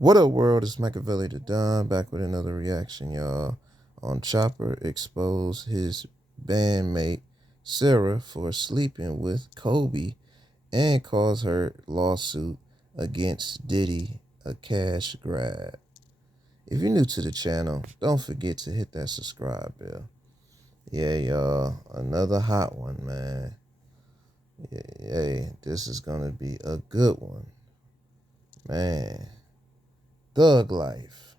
What up, world? It's Machiavelli the Don back with another reaction, y'all. On Chopper exposed his bandmate Sarah for sleeping with Kobe and calls her lawsuit against Diddy a cash grab. If you're new to the channel, don't forget to hit that subscribe bell. Yeah, y'all, another hot one, man. Yeah, this is gonna be a good one, man. Thug life.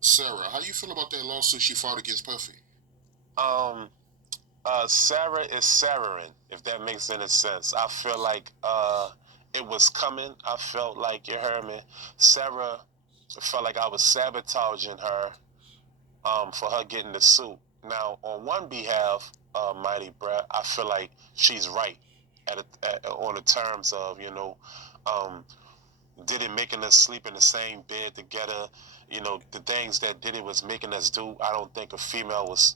Sarah, how you feel about that lawsuit she filed against Puffy? Um, Sarah is Sararin, if that makes any sense. I feel like it was coming. I felt like, you heard me. Sarah felt like I was sabotaging her for her getting the suit. Now, on one behalf, Mighty Brett, I feel like she's right on the terms of, um, Diddy making us sleep in the same bed together. The things that Diddy was making us do. I don't think a female was,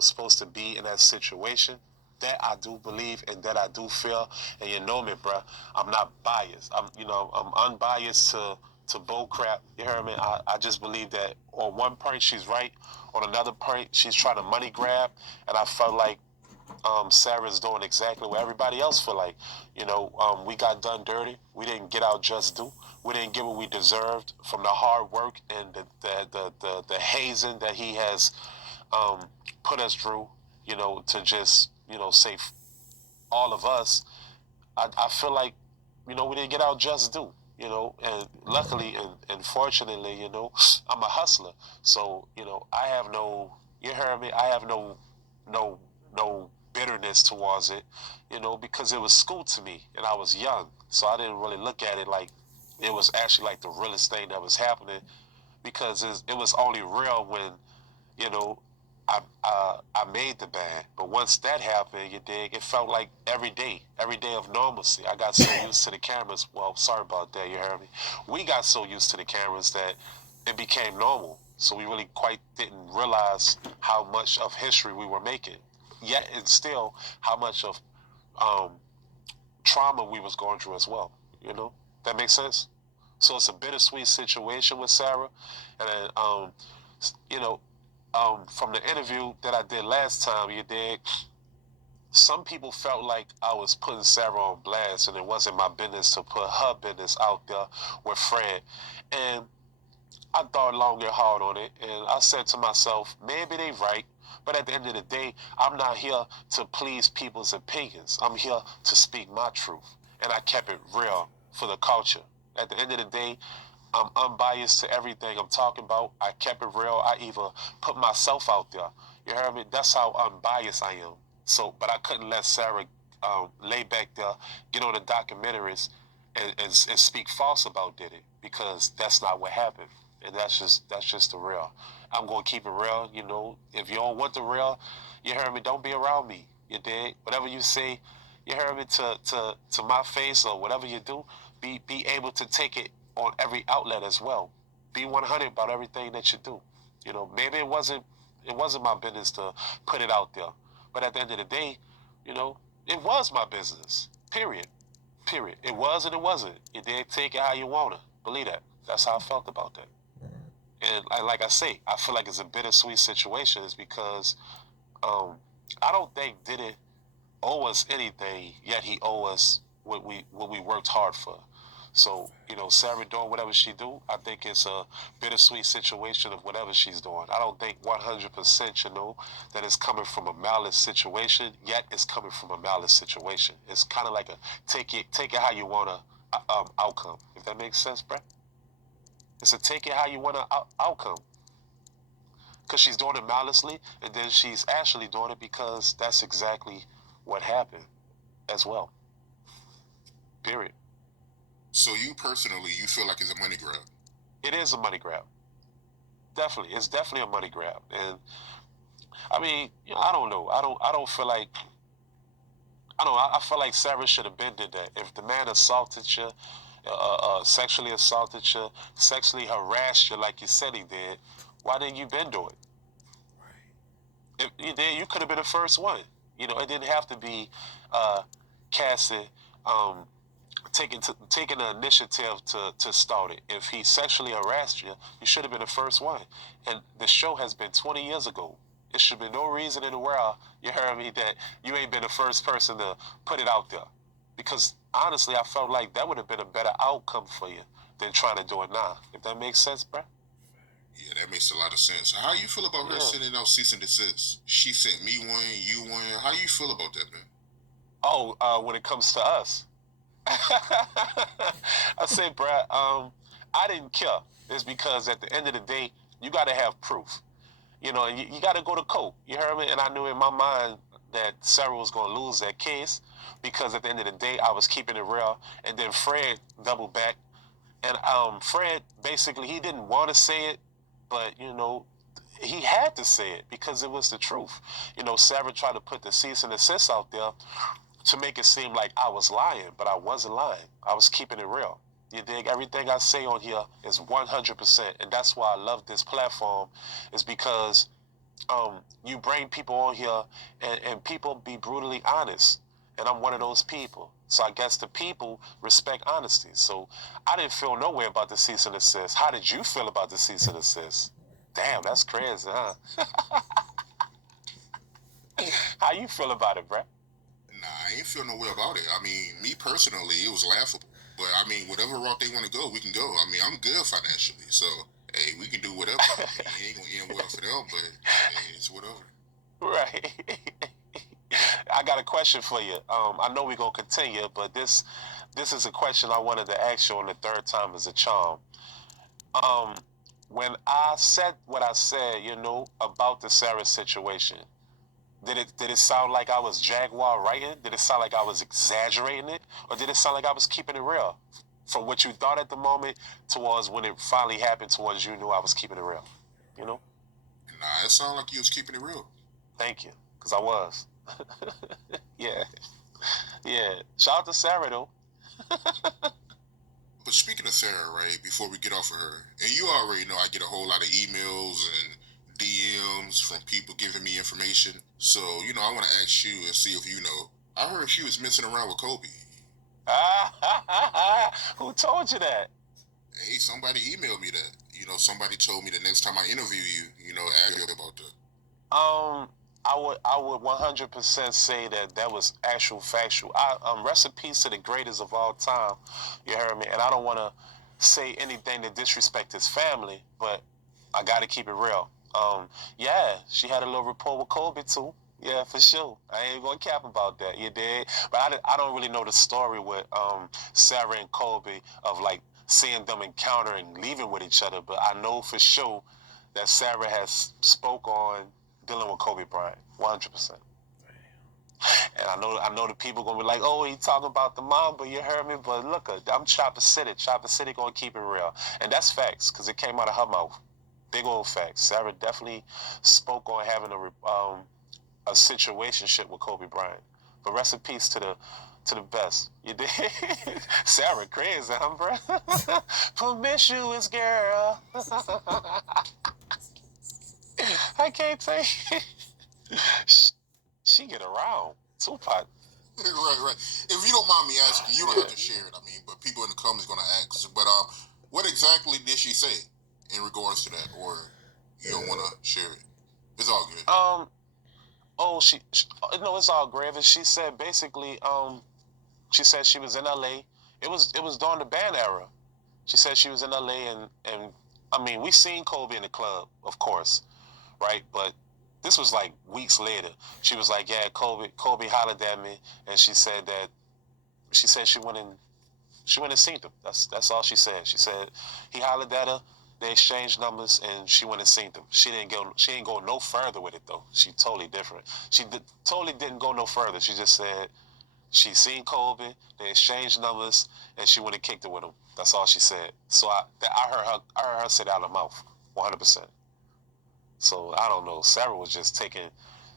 supposed to be in that situation. That I do believe and that I do feel. And you know me, bruh. I'm not biased. I'm unbiased to bull crap. You hear me? I just believe that on one point she's right, on another point she's trying to money grab, and I felt like Sarah's doing exactly what everybody else feel like. We got done dirty. We didn't get our just due. We didn't get what we deserved from the hard work and the hazing that he has um, put us through. To just save all of us. I feel like we didn't get our just due. And luckily and fortunately, I'm a hustler. So, I have no, you heard me, I have no, no bitterness towards it, because it was school to me and I was young. So I didn't really look at it like it was actually like the realest thing that was happening because it was only real when, you know, I made the band. But once that happened, you dig, it felt like every day of normalcy. I got so used to the cameras. Well, sorry about that, you heard me. We got so used to the cameras that it became normal. So we really quite didn't realize how much of history we were making. Yet and still how much of um, trauma we was going through as well. That makes sense. So it's a bittersweet situation with Sarah, and then you know, from the interview that I did last time, you did. Some people felt like I was putting Sarah on blast, and it wasn't my business to put her business out there with Fred. And I thought long and hard on it, and I said to myself, maybe they right. But at the end of the day, I'm not here to please people's opinions. I'm here to speak my truth. And I kept it real for the culture. At the end of the day, I'm unbiased to everything I'm talking about. I kept it real. I even put myself out there. You heard me? That's how unbiased I am. So, but I couldn't let Sarah lay back there, get on the documentaries, and speak false about Diddy because that's not what happened, and that's just the real. I'm gonna keep it real. If you don't want the real, you heard me. Don't be around me. You dig? Whatever you say, you heard me to my face or whatever you do. Be able to take it on every outlet as well. Be 100 about everything that you do. Maybe it wasn't my business to put it out there, but at the end of the day, you know, it was my business. Period. Period. It was and it wasn't. You did take it how you wanna. Believe that. That's how I felt about that. And like I say, I feel like it's a bittersweet situation, is because um, I don't think Diddy owe us anything, yet he owe us what we worked hard for. So, Sarah doing whatever she do, I think it's a bittersweet situation of whatever she's doing. I don't think 100%, that it's coming from a malice situation, yet it's coming from a malice situation. It's kind of like a take it how you wanna outcome. If that makes sense, Brett. It's a take it how you wanna outcome. Because she's doing it maliciously, and then she's actually doing it because that's exactly what happened as well. Period. So you personally, you feel like it's a money grab? It is a money grab. Definitely, it's definitely a money grab. And I mean, I don't know. I don't feel like. I don't. I feel like Sarah should have been did that. If the man assaulted you, sexually assaulted you, sexually harassed you like you said he did, why didn't you been do it? If you did, you could have been the first one. It didn't have to be uh, Cassie. Um, taking the initiative to start it. If he sexually harassed you, you should have been the first one. And the show has been 20 years ago. There should be no reason in the world, you heard me, that you ain't been the first person to put it out there. Because honestly, I felt like that would have been a better outcome for you than trying to do it now. If that makes sense, bruh? Yeah, that makes a lot of sense. How you feel about her Yeah. sending out cease and desist? She sent me one, you one. How you feel about that, man? Oh, when it comes to us, I say, bruh, I didn't care. It's because at the end of the day, you got to have proof. You know, you got to go to court. You heard me? And I knew in my mind that Sarah was going to lose that case because at the end of the day, I was keeping it real. And then Fred doubled back. And Fred, basically, he didn't want to say it, but, you know, he had to say it because it was the truth. You know, Sarah tried to put the cease and desist out there to make it seem like I was lying, but I wasn't lying. I was keeping it real. You dig? Everything I say on here is 100%, and that's why I love this platform, is because you bring people on here and people be brutally honest, and I'm one of those people. So I guess the people respect honesty. So I didn't feel no way about the cease and desist. How did you feel about the cease and desist? Damn, that's crazy, huh? How you feel about it, bruh? Nah, I ain't feel no way about it. I mean, me personally, it was laughable. But I mean, whatever route they want to go, we can go. I mean, I'm good financially, so hey, we can do whatever. I mean, it ain't gonna end well for them, but hey, it's whatever. Right. I got a question for you. I know we're gonna continue, but this is a question I wanted to ask you on the third time as a charm. Um, when I said what I said, you know, about the Sarah situation, did it sound like I was Jaguar writing? Did it sound like I was exaggerating it, or did it sound like I was keeping it real? From what you thought at the moment towards when it finally happened, towards you knew I was keeping it real. You know? Nah, it sounded like you was keeping it real. Thank you, because I was. Yeah, yeah. Shout out to Sarah though. But speaking of Sarah, right, before we get off of her, and you already know I get a whole lot of emails and DMs from people giving me information. So, you know, I want to ask you and see if you know. I heard she was messing around with Kobe. Who told you that? Hey, somebody emailed me that. You know, somebody told me the next time I interview you, you know, ask you about that. Um, I would 100% say that that was actual factual. Rest in peace to the greatest of all time. You heard me, and I don't want to say anything to disrespect his family, but I got to keep it real. Yeah, she had a little rapport with Kobe too. Yeah, for sure. I ain't gonna cap about that. You did, but I don't really know the story with Sarah and Kobe of like seeing them encounter and leaving with each other. But I know for sure that Sarah has spoke on dealing with Kobe Bryant, 100%. And I know the people gonna be like, oh, he talking about the mom, but you heard me. But look, I'm Chopper City. Chopper City gonna keep it real, and that's facts because it came out of her mouth. Big old facts. Sarah definitely spoke on having a situationship with Kobe Bryant. But rest in peace to the best. You did. Sarah crazy, huh, bro? Promiscuous girl. I can't take it. She get around. Tupac. Right, right. If you don't mind me asking, you don't Yeah. have to share it. I mean, but people in the comments gonna ask. But what exactly did she say in regards to that, or you don't want to share it? It's all good. Oh, she no, it's all grave. She said basically, she said she was in LA. It was during the band era. She said she was in LA and I mean we seen Kobe in the club, of course, right? But this was like weeks later. She was like, yeah, Kobe hollered at me, and she said she went and seen him. That's all she said. She said he hollered at her. They exchanged numbers, and she went and seen them. She didn't go. She didn't go no further with it though. She totally different. Totally didn't go no further. She just said she seen Kobe. They exchanged numbers, and she went and kicked it with him. That's all she said. So I heard her. I heard her say that out of her mouth, 100%. So I don't know. Sarah was just taking.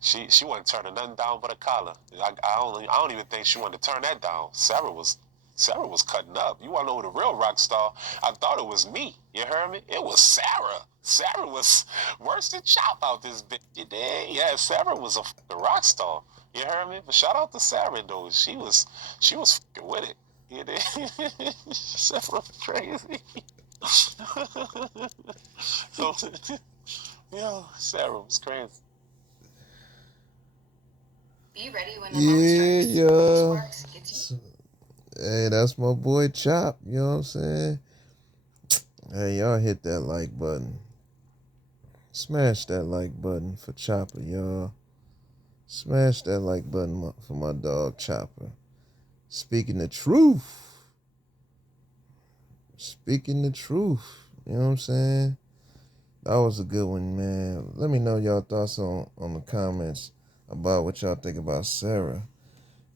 She wasn't turning nothing down but a collar. I don't even think she wanted to turn that down. Sarah was cutting up. You want to know who the real rock star? I thought it was me. You heard me? It was Sarah. Sarah was worse than Chop out this bitch. You did? Yeah, Sarah was the rock star. You heard me? But shout out to Sarah though. She was fucking with it. It is. Sarah was crazy. So, yo, Sarah was crazy. Be ready when the yeah, yeah. Hey, that's my boy Chop. You know what I'm saying? Hey, y'all hit that like button. Smash that like button for Chopper, y'all. Smash that like button for my dog Chopper. Speaking the truth. Speaking the truth. You know what I'm saying? That was a good one, man. Let me know y'all thoughts on the comments about what y'all think about Sarah.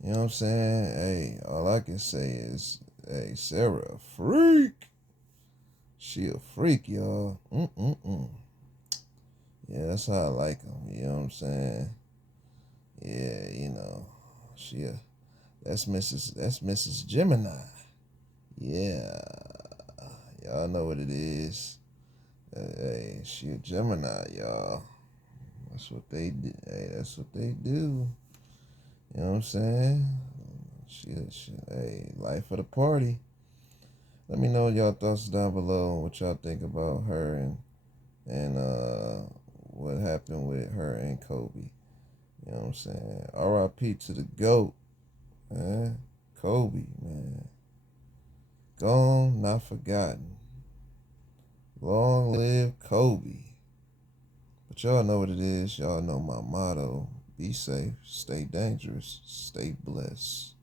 You know what I'm saying? Hey, all I can say is, hey, Sarah, a freak. She a freak, y'all. Yeah, that's how I like them. You know what I'm saying? Yeah, you know, she a, that's Mrs. Gemini. Yeah, y'all know what it is. Hey, she a Gemini, y'all. That's what they do. Hey, that's what they do. You know what I'm saying? Hey, life of the party. Let me know y'all thoughts down below. What y'all think about her and what happened with her and Kobe. You know what I'm saying? R.I.P. to the GOAT, man. Kobe, man. Gone, not forgotten. Long live Kobe. But y'all know what it is. Y'all know my motto. Be safe, stay dangerous, stay blessed.